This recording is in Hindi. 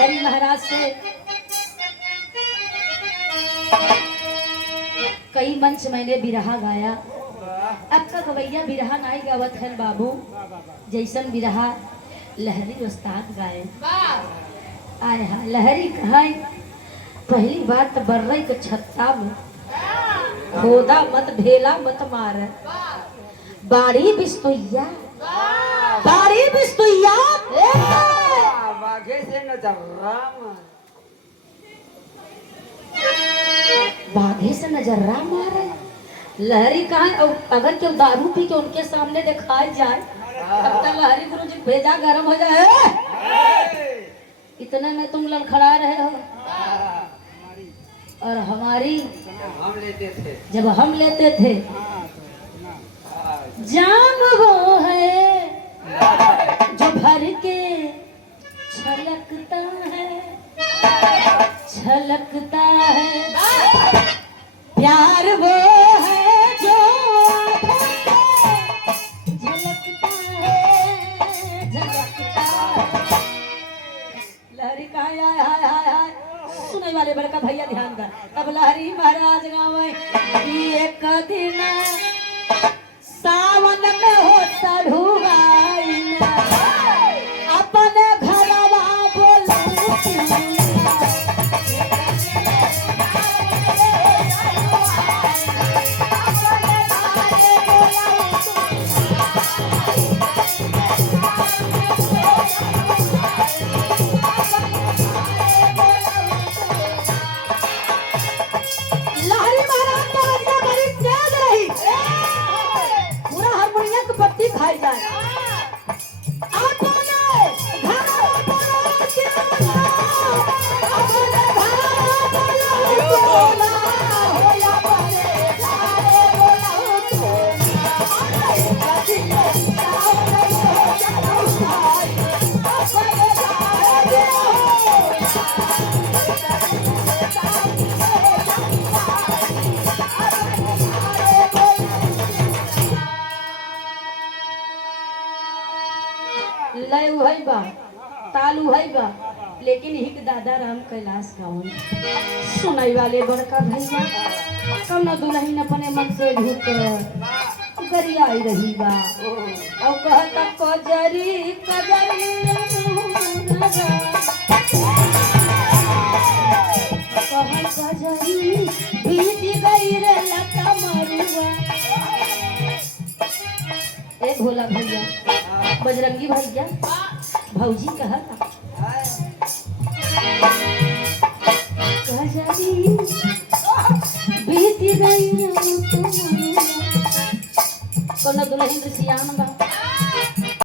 लहरी महाराज से कई मंच मैंने बिरहा गाया। अब का गवैया बिरहा नहीं गावत है बाबू, जैसन बिरहा लहरी उस्ताद गाए। आय हा लहरी कहा पहली बात बर्रे के छत्ता में खोदा मत भेला मत मार, बाड़ी बिस्तुइया बाड़ी बिस्तुइया बाघे से नजर बाघे से नजर्रा मारे। लहरी कहा अगर क्यों दारू पी के उनके सामने दिखाई जाए तब तक लहरी गुरु जी भेजा गर्म हो जाए। इतने में तुम लड़खड़ा रहे हो और हमारी हम लेते थे जब हम लेते थे जाम वो है जो भर के छलकता है छलकता है, प्यार वो है जो झलकता है झलकता है। लहरी कहा हाय हाय हाय हाय सुनने वाले बड़का भैया ध्यान कर। तब लहरी महाराज गावे कि एक दिन सावन में हो सढ़ुआई अपने घरवा बोलूं खाई जाए। लय उहै बा ताल उहै बा लेकिन हिक दादा राम कैलाश गावन सुनाई वाले बड़का भैया कौन दुल्हन अपने मन से झूठ गरियाई रही बा और कहता कजरी कजरी कहल कजरी बीत गई रे लता मरुआ। ए भोला भैया बजरंगी भैया भौजी कहता कजरी बीत गई कोनो दुल्हन सियान